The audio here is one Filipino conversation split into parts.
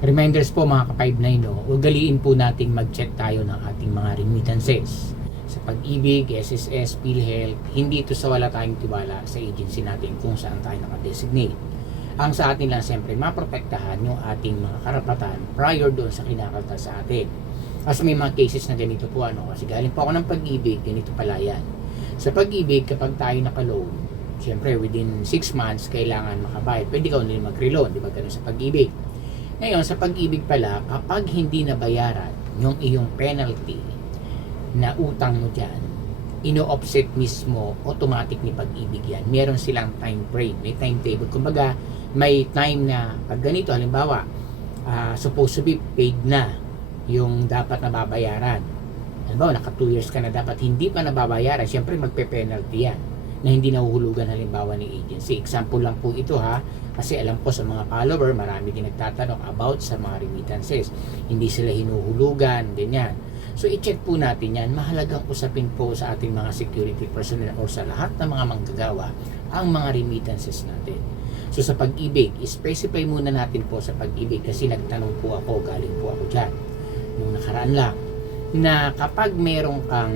Reminders po mga ka-59, no? Ugaliin po nating mag-check tayo ng ating mga remittances. Sa Pag-ibig, SSS, PhilHealth, hindi ito sa wala tayong tiwala sa agency natin kung saan tayo nakadesignate. Ang sa atin lang siyempre, maprotektahan yung ating mga karapatan prior doon sa kinakaltas sa atin. Kasi may mga cases na ganito po, kasi galing po ako ng Pag-ibig, ganito pala yan. Sa Pag-ibig, kapag tayo naka-loan, siyempre within 6 months, kailangan makabayad. Pwede ka ulit mag-reloan, di ba ganun sa Pag-ibig? Ngayon, sa Pag-ibig pala, kapag hindi nabayaran yung iyong penalty na utang mo dyan, ino-offset mismo, automatic ni Pag-ibig yan. Meron silang time frame, may timetable. Kumbaga, may time na, pag ganito, halimbawa, supposed to be paid na yung dapat nababayaran. Halimbawa, naka 2 years ka na dapat, hindi pa nababayaran, syempre magpe-penalty yan na hindi nahuhulugan halimbawa ng agency. Example lang po ito kasi alam ko sa mga follower, marami din nagtatanong about sa mga remittances. Hindi sila hinuhulugan, ganyan. So, i-check po natin yan. Mahalagang usapin po sa ating mga security personnel o sa lahat ng mga manggagawa ang mga remittances natin. So, sa Pag-ibig, specify muna natin po sa Pag-ibig kasi nagtanong po ako, galing po ako dyan nung nakaraan lang, na kapag merong kang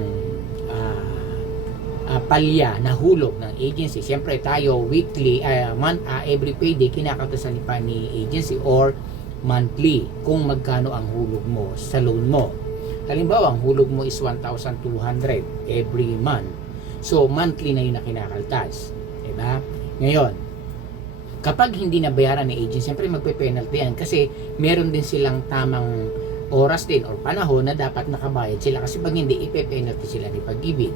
palya na hulog ng agency, siyempre tayo weekly, every payday kinakaltasan pa ni agency or monthly kung magkano ang hulog mo sa loan mo. Halimbawa, ang hulog mo is 1,200 every month. So, monthly na yun na kinakaltas. Diba? Ngayon, kapag hindi nabayaran ni agency, siyempre magpe-penalty yan kasi meron din silang tamang oras din or panahon na dapat nakabayad sila kasi pag hindi, ipe-penalty sila ni Pag-ibig.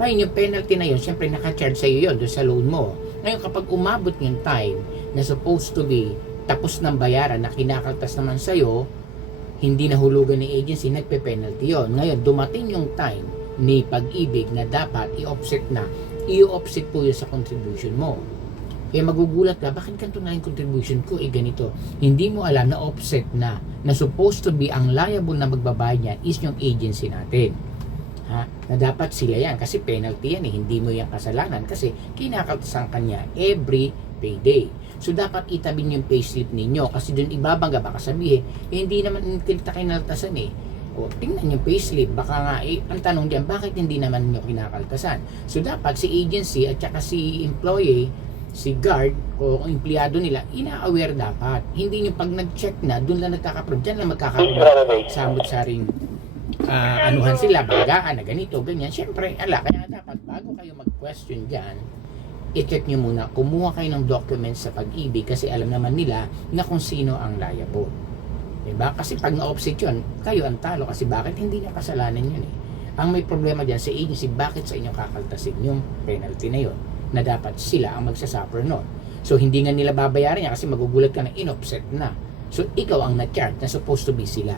Ngayon, yung penalty na yun, syempre naka-charge sa iyo yun doon sa loan mo. Ngayon, kapag umabot yung time na supposed to be tapos ng bayaran na kinakaltas naman sa iyo, hindi nahulugan ni agency, nagpe-penalty yun. Ngayon, dumating yung time ni Pag-ibig na dapat i-offset na, i-offset po yun sa contribution mo. Kaya magugulat ka, bakit ganito na yung contribution ko? Ganito. Hindi mo alam na offset na supposed to be ang liable na magbabayad niya is yung agency natin. Na dapat sila yan kasi penalty yan hindi mo yung kasalanan kasi kinakaltasan kanya every payday. So dapat itabi yung payslip ninyo kasi doon ibabangga, baka sabihin hindi naman kita kinaltasan o tingnan yung payslip, baka nga ang tanong diyan, bakit hindi naman nyo kinakaltasan? So dapat si agency at saka si employee, si guard o empleyado nila, ina-aware dapat. Hindi nyo pag nag-check na, doon lang nagkakaproblem, dyan lang magkakaroon samot-saring anuhan sila, bagaan na ganito, ganyan. Siyempre, kaya dapat bago kayo mag-question dyan, i-check nyo muna, kumuha kayo ng documents sa Pag-ibig kasi alam naman nila na kung sino ang liable. Diba? Kasi pag na-offset yun, kayo ang talo kasi bakit hindi niya kasalanan yun Ang may problema dyan sa agency, bakit sa inyo kakaltasin yung penalty na yun na dapat sila ang magsasuffer nun. So, hindi nga nila babayaran niya kasi magugulat ka na in-offset na. So, ikaw ang na-charge na supposed to be sila.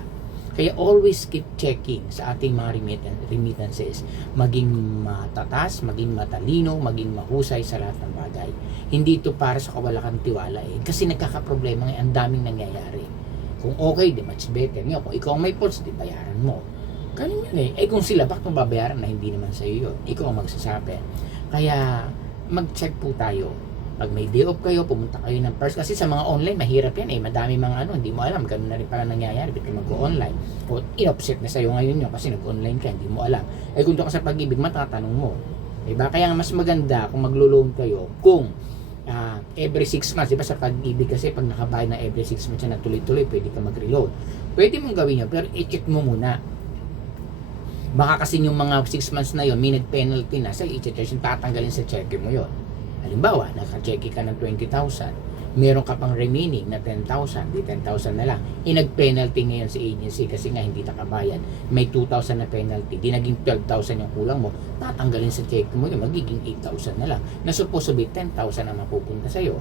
Kaya always keep checking sa ating mga remittances. Maging matatas, maging matalino, maging mahusay sa lahat ng bagay. Hindi ito para sa kawalakan tiwala Kasi nagkakaproblema ngayon, ang daming nangyayari. Kung okay, di much better. Ngayon, kung ikaw ang may faults, di bayaran mo. Ganun yun kung sila, bakit mo babayaran na hindi naman sa iyo yun? Ikaw ang magsasabi. Kaya, mag-check po tayo. Pag may day off kayo, pumunta kayo ng first. Kasi sa mga online, mahirap yan madami mga hindi mo alam. Ganun na rin pala nangyayari. Bit mag-online. O in-offset na sa'yo ngayon yun kasi nag-online ka, hindi mo alam. Kung doon ka sa Pag-ibig, matatanong mo. Diba? Kaya mas maganda kung maglo-loan kayo kung every 6 months, diba sa Pag-ibig kasi pag nakabayad na every 6 months na tuloy-tuloy, pwede ka mag-reload. Pwede mong gawin yun, pero i-check mo muna. Baka kasi yung mga 6 months na yun, minute penalty na, sa i-check, tatanggalin sa check mo yun. Halimbawa, naka-check ka ng 20,000, meron ka pang remaining na 10,000, di 10,000 na lang. Nag-penalty ngayon sa agency kasi nga hindi nakabayad. May 2,000 na penalty, di naging 12,000 yung kulang mo, tatanggalin sa check mo yun, magiging 8,000 na lang. Na supposed to be 10,000 na mapupunta sa'yo.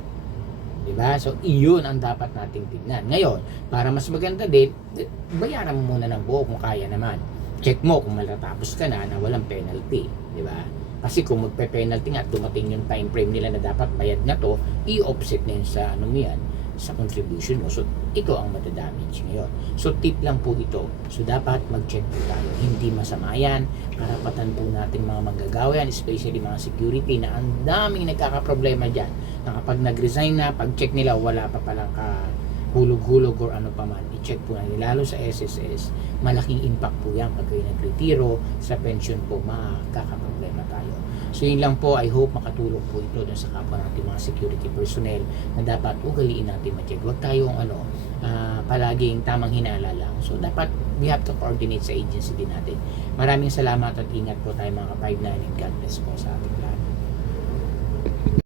Diba? So, iyon ang dapat nating tignan. Ngayon, para mas maganda din, bayaran mo muna ng buo kung kaya naman. Check mo kung matatapos ka na walang penalty. Diba? Kasi kung magpe-penalty nga at dumating yung time frame nila na dapat bayad na to, i-offset na yun sa sa contribution mo. So, ito ang matadamage ngayon. So, tip lang po ito. So, dapat mag-check po tayo. Hindi masama yan. Karapatan po natin mga manggagawa yan, especially mga security na ang daming nagkakaproblema dyan. Na kapag nag-resign na, pag-check nila, wala pa palang hulog-hulog or ano pa man, i-check po natin. Lalo sa SSS, malaking impact po yan pag kayo nagretiro, sa pension po makakaproblema tayo. So yun lang po, I hope makatulong po ito dun sa kapwa natin mga security personnel na dapat ugaliin natin ma-check. Huwag tayong palaging tamang hinala lang. So dapat we have to coordinate sa agency din natin. Maraming salamat at ingat po tayo mga ka-5-9 and God bless po sa ating lahat.